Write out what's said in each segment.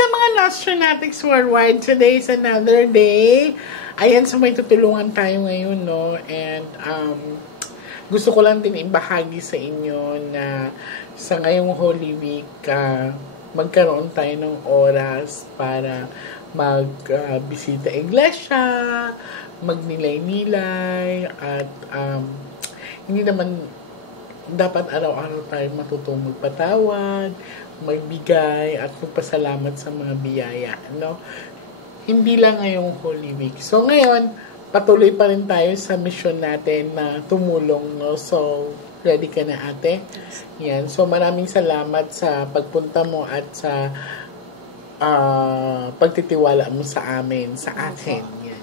sa mga Nostronatics worldwide, today is another day. Ayan, so may tutulungan tayo ngayon, no? And, gusto ko lang din ibahagi sa inyo na sa ngayong Holy Week, magkaroon tayo ng oras para magbisita iglesia, magnilay-nilay, at hindi naman dapat araw-araw tayo matutong magpatawad, magbigay, at magpasalamat sa mga biyaya, no? Hindi lang ngayong Holy Week. So, ngayon, patuloy pa rin tayo sa mission natin na tumulong, no? So, ready ka na, ate? Yan. So, maraming salamat sa pagpunta mo at sa pagtitiwala mo sa amin, sa akin. Yan.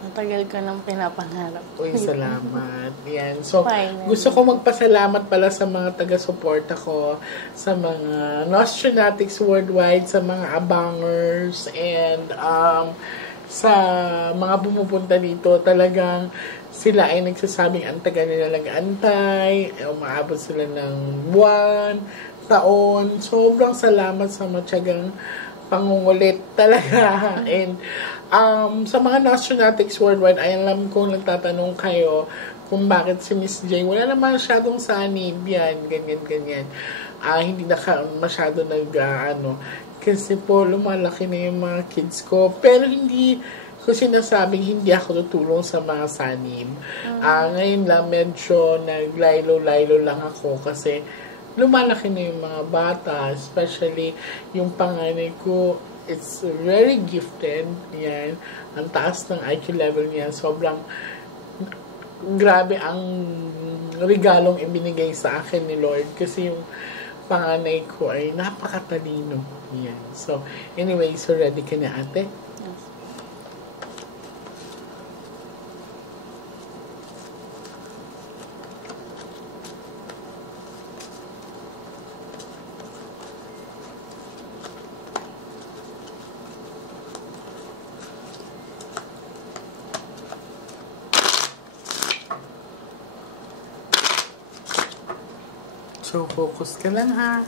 Matagal ka nang pinapangarap. Uy, salamat. Yan. So, Fine. gusto ko magpasalamat pala sa mga taga-suporta ko, sa mga Nostronatics worldwide, sa mga abangers, and sa mga pumupunta dito. Talagang sila ay nagsasabing ang taga nila nag-antay, umaabot sila ng buwan, taon. Sobrang salamat sa matyagang pangungulit talaga. And sa mga Nostronatics worldwide, ay alam kong nagtatanong kayo kung bakit si Miss J, wala naman masyadong sanib yan, ganyan. Hindi na masyado kasi po lumalaki na yung mga kids ko. Pero hindi ko sinasabing hindi ako tutulong sa mga sanib. Ngayon lang medyo naglaylo-laylo lang ako kasi lumalaki na yung mga bata, especially yung panganay ko. It's very gifted. Yan. Ang taas ng IQ level niya. Sobrang grabe ang regalong ibinigay sa akin ni Lord. Kasi yung panganay ko ay napakatalino. Yan. So, anyway, so ready ka na, ate? Yes. So, focus ka lang, ha?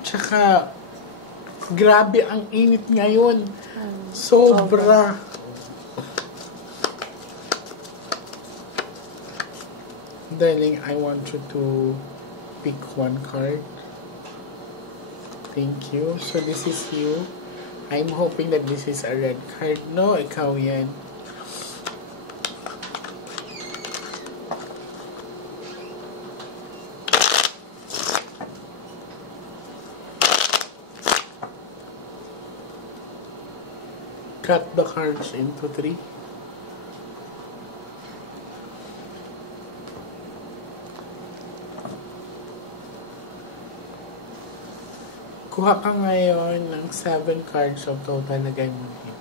Tsaka, grabe ang init ngayon. Sobra. Darling, I want you to pick one card. Thank you. So, this is you. I'm hoping that this is a red card. No, ikaw yan. Cut the cards into 3. Kuha ka ngayon ng 7 cards of total na ganyan dito.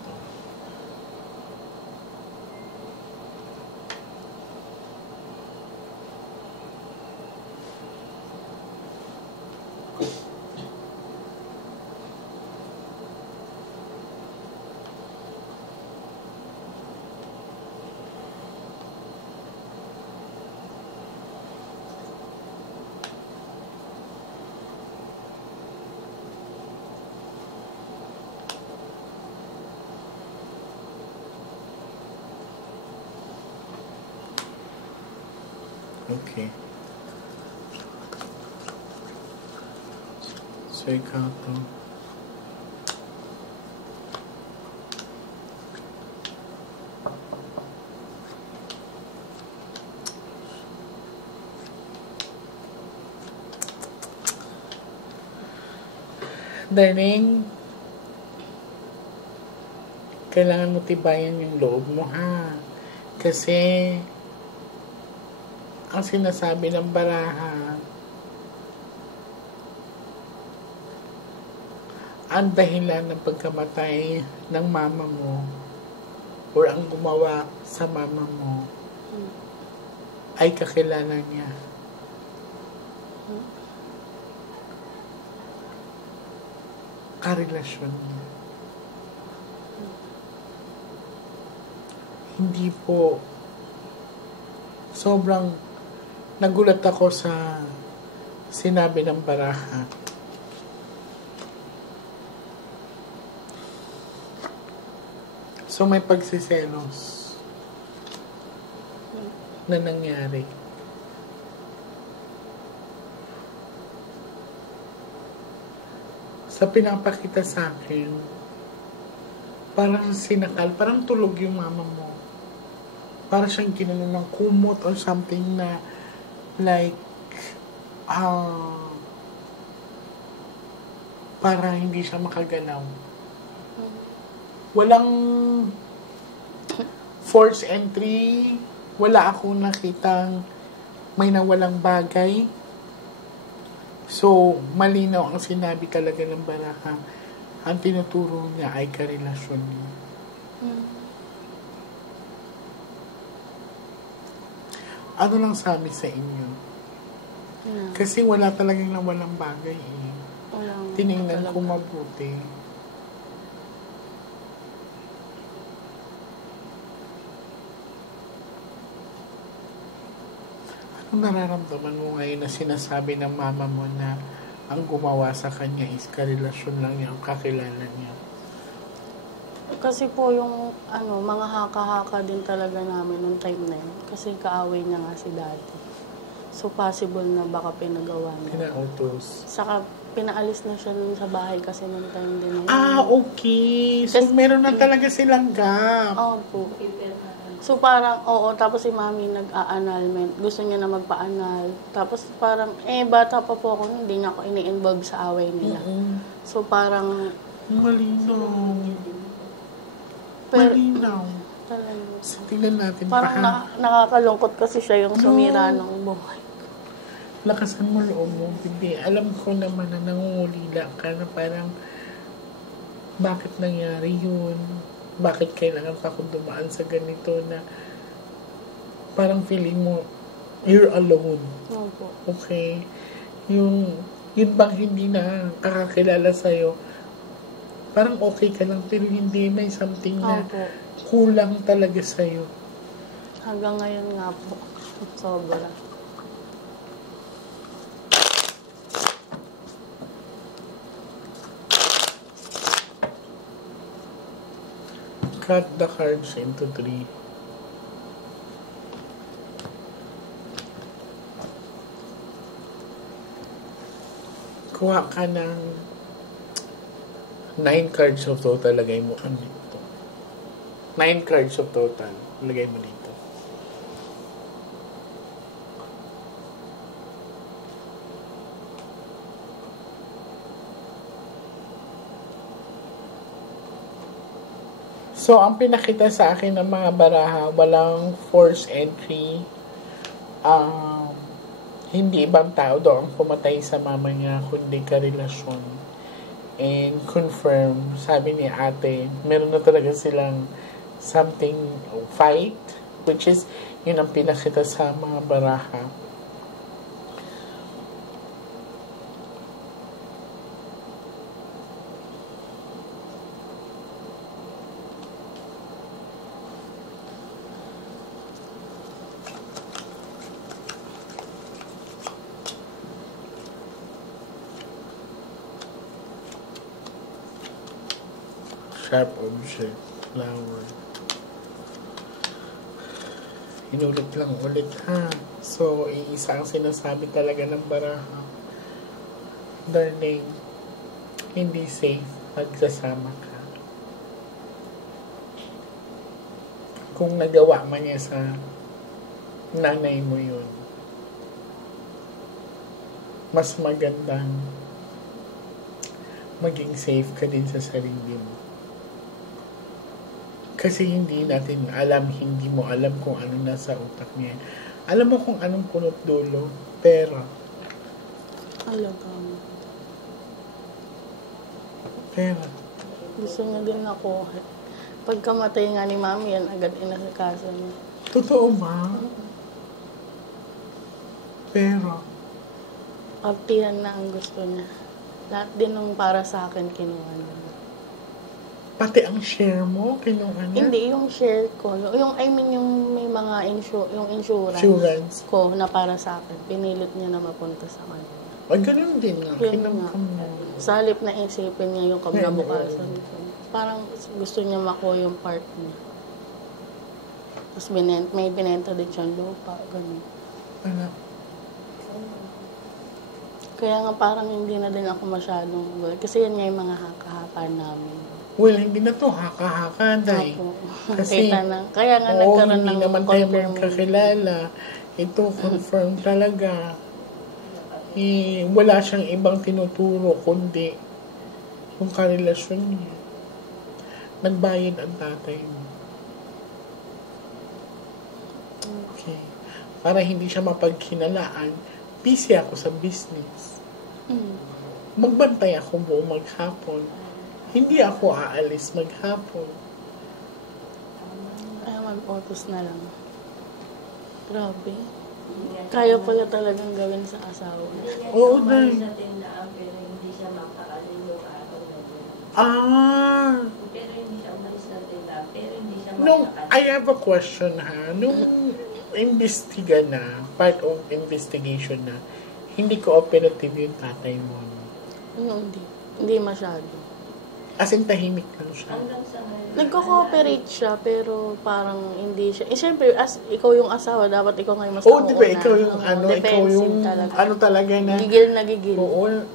Okay. So, ikaw to. Darling, kailangan mo tibayan yung loob mo, ha? Kasi ang sinasabi ng baraha, ang dahilan ng pagkamatay ng mama mo or ang gumawa sa mama mo ay kakilala niya. Karelasyon niya. Hindi po sobrang nagulat ako sa sinabi ng baraha. So may pagsiselos na nangyari. Sa pinapakita sa akin, parang sinakal, parang tulog yung mama mo. Parang siyang ginanon ng kumot or something na like, para hindi siya makagalaw. Walang force entry, wala akong nakitang may nawalang bagay. So, malinaw ang sinabi talaga ng baraha. Ang tinuturo niya ay karelasyon niya. Ano lang sabi sa inyo? Kasi wala talagang nawalang bagay eh. Tinignan ko mabuti. Anong nararamdaman mo ngayon na sinasabi ng mama mo na ang gumawa sa kanya is karelasyon lang niya o kakilala niya? Kasi po yung mga haka-haka din talaga namin nung time na yun. Kasi kaaway niya nga si daddy. So possible na baka pinagawa niya. Pinautos. Saka pinaalis na siya nun sa bahay kasi nung time din na yun. Okay. So meron na talaga silang gap. Opo. So parang, tapos si mami nag-a-annulment. Gusto niya na magpa-annul. Tapos parang, bata pa po ako, hindi niya ako ini-involve sa away nila. So parang... Malinaw. Talaga. So, tingnan natin. Parang nakakalungkot kasi siya yung sumira ng buhay. Lakasan mo loob mo. Hindi. Alam ko naman na nangungulila ka na parang bakit nangyari yun? Bakit kailangan pa akong dumaan sa ganito na parang feeling mo you're alone. Opo. Okay? Yun bang hindi na kakakilala sa'yo, parang okay ka lang pero hindi may something na kulang talaga sa'yo. Hanggang ngayon nga po. Sobra. Cut the cards into 3. Kuha ka ng 9 cards of total. Lagay mo ano dito. 9 cards of total. Lagay mo dito. So, ang pinakita sa akin ng mga baraha, walang force entry. Hindi ibang tao daw ang pumatay sa mama niya, kundi karelasyon. And confirm, sabi ni ate, meron na talaga silang something fight, which is, yun ang pinakita sa mga baraha. Sharp object, flower. Inulit lang ulit ha. So, iisa ang sinasabi talaga ng baraha. Darling, hindi safe magsasama ka. Kung nagawa man niya sa nanay mo yun, mas magandang maging safe ka din sa sarili mo. Kasi hindi natin alam, hindi mo alam kung ano nasa utak niya. Alam mo kung anong punot dulo, pera. Alagang. Pera. Gusto niya din ako. Pagkamatay nga ni mami, yan agad inasikaso niya. Totoo ba? Pera. Artihan na ang gusto niya. Lahat din ng para sa akin kinuha niya. Pati ang share mo, kinuha niya? Hindi, yung share ko. Yung, I mean, yung may mga yung insurance ko na para sa akin. Pinilit niya na mapunta sa kanya. Ay, ganun din nga. Yun Kinamkam mo. Sa halip na isipin niya yung kablabukasan ko. Parang gusto niya makuha yung part niya. Tapos may binenta din siyang lupa. Ganun. Ano? Kaya nga parang hindi na din ako masyadong kasi yan nga yung mga haka-haka namin. Well, hindi na to haka-haka, Day. Kasi, kaya nga nagkaroon ng hindi naman tayo magkakilala. Ito, confirm talaga. Wala siyang ibang tinuturo, kundi yung karelasyon niya. Nagbayad ang tatay mo. Okay. Para hindi siya mapagkinalaan, busy ako sa business. Magbantay ako buong maghapon. Hindi ako aalis maghapon. Ay, mag-autos na lang. Grabe. Kaya pala talagang gawin sa asawa. Oo, Day. Pero hindi siya makaalis yung araw na yun. Pero hindi siya umalis na tindahan. Pero hindi siya makaalis. I have a question ha. Nung imbestiga na, part of investigation na, hindi cooperative yung tatay mo. Hindi masyado. As in, tahimik lang siya. Hanggang sa ngayon. Nagko-cooperate siya, pero parang hindi siya. Siyempre, ikaw yung asawa, dapat ikaw ngayon mas Di ba? Ikaw yung, ikaw yung, talaga na. Gigil na gigil. Oo.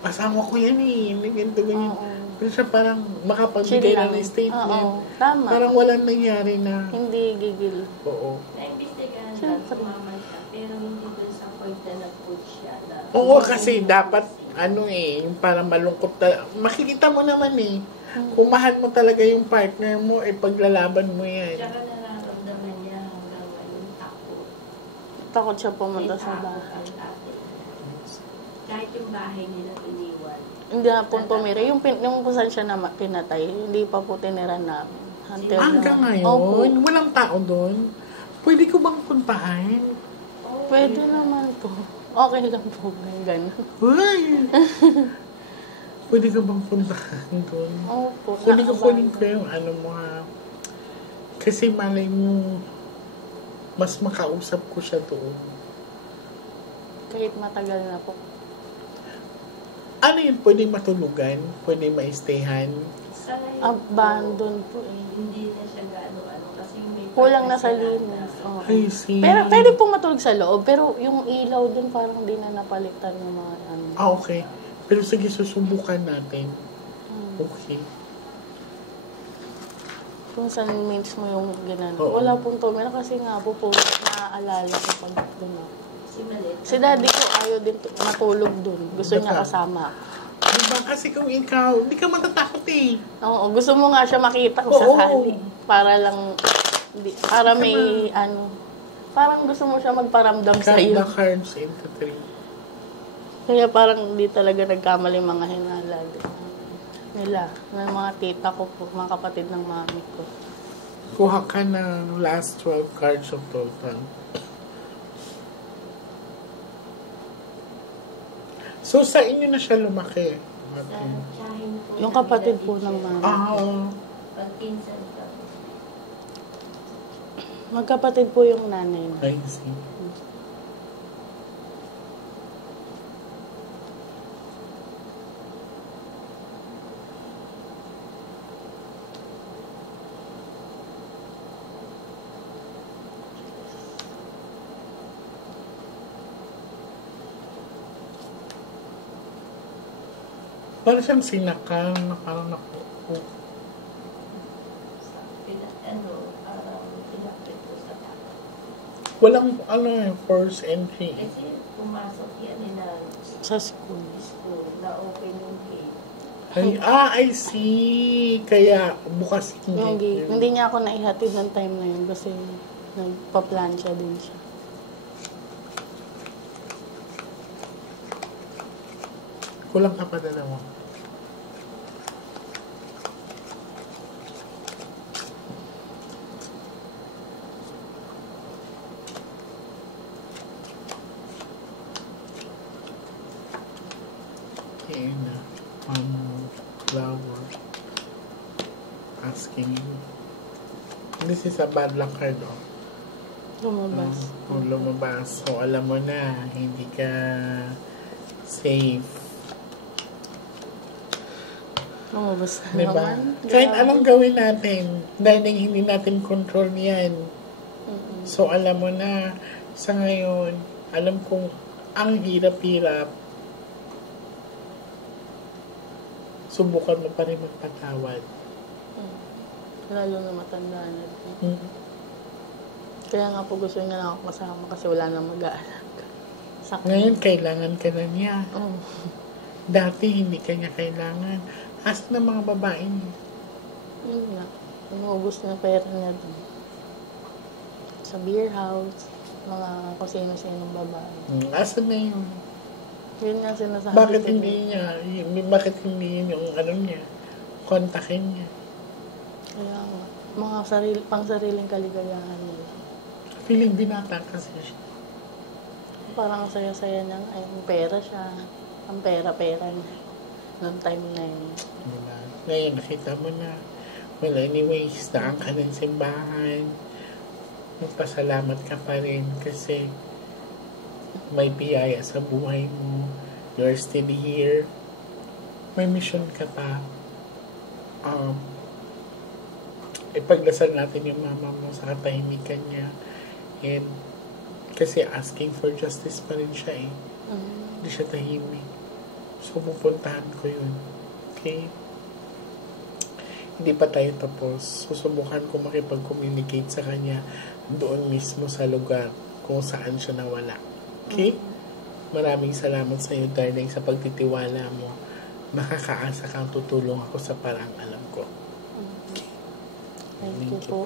Asawa ko yan ganito, ganyan. Pero siya parang makapagbigay ng statement. Tama. Parang walang nangyari na. Hindi gigil. Oo. Na-imbestigahan lang, sumama siya. Pero hindi doon sa point na nag-push siya. Oo, kasi dapat, yung parang malungkot makikita mo naman kung mahal mo talaga yung partner mo, paglalaban mo yan. Tsaka nararamdaman niya hanggang ngayon takot. Takot siya pumunta sa bahay. Kahit yung bahay nila iniwan. Hindi na po tumira. Yung kung saan siya pinatay, hindi pa po tinira namin. Hanggang ngayon, walang tao doon. Pwede ko bang puntahan? Pwede naman po. Okay lang po. Ganun. Uy! Pwede ka bang puntahan doon? Opo. Kunin ko yung mo ha. Kasi malay mo, mas makausap ko siya doon. Kahit matagal na po. Ano yun? Pwede matulugan? Pwede ma-stayhan? Abandon po Hindi na siya gaano kasi may kulang na sa linis. I see. Pero pwede po matulog sa loob. Pero yung ilaw dun parang di na napalitan ng mga ano. Okay. Pero sige, susubukan natin. Okay. Kung saan means mo yung ginano. Wala pong tumira kasi nga po naaalala ko pag dun ako. Si daddy ko ayaw din matulog dun. Gusto niya kasama ako. Diba? Kasi kung ikaw, hindi ka matatakot Oo, gusto mo nga siya makita kung sakali. Para lang, para may parang gusto mo siya magparamdam sa iyo. The cards into 3. Kaya parang hindi talaga nagkamali mga hinala nila. Ng mga tita ko po, mga kapatid ng mami ko. Kuha ka ng last 12 cards of total. So, sa inyo na siya lumaki? Yung kapatid po ng mami. Pagpinsan ka. Magkapatid po yung nanay na. I see. Parang siyang sinakal na parang nakupo. Pinapit ko sa tapat. Walang, force entry. Kasi pumasok yan Sa school. na open yung gate. I see. Kaya bukas Yung hindi. hindi niya ako naihatid ng time na yun kasi nagpa-plancha din siya. Kulang ka pa dalawa. Okay na. Flower. asking you. This is a bad luck card, oh. Lumabas. Lumabas. So, alam mo na, hindi ka safe. Lumabas na Diba? naman. Kahit Grabe. anong gawin natin, dahil hindi natin control yan. So, alam mo na, sa ngayon, alam kong ang hirap-hirap, subukan mo pa rin magpatawad. Lalo na matanda na din. Kaya nga po gusto niya na ako kasama kasi wala nang mag-aalaga. Sa Ngayon, kailangan ka na niya. Oo. Dati, hindi ka niya kailangan. Ask ng mga babae niya. Yun nga. Inuubos na pera niya dun. Sa beer house, mga kung sino-sinong babae. Asan na yun? Yun nga sinasabi Bakit ko hindi niya? Bakit hindi yun yung ano niya? Kontakin niya. Kaya nga. Mga pang-sariling kaligayahan nila. Feeling binata kasi siya. Parang ang saya-saya niya. Ay, ang pera siya. Ang pera-pera niya. Noong time na yun. Diba? Ngayon, nakita mo na. Well, anyways, daan ka ng simbahan. Magpasalamat ka pa rin kasi may biyaya sa buhay mo. You're still here. May mission ka pa. Ipagdasal natin yung mama mo sa katahimikan niya. And kasi asking for justice pa rin siya eh. Hindi siya tahimik. So, pupuntahan ko yun. Okay? Hindi pa tayo tapos. Susubukan ko makipag-communicate sa kanya doon mismo sa lugar kung saan siya nawala. Okay? Maraming salamat sa iyo, darling, sa pagtitiwala mo. Makakaasa kang tutulong ako sa parang alam ko. Thank you po.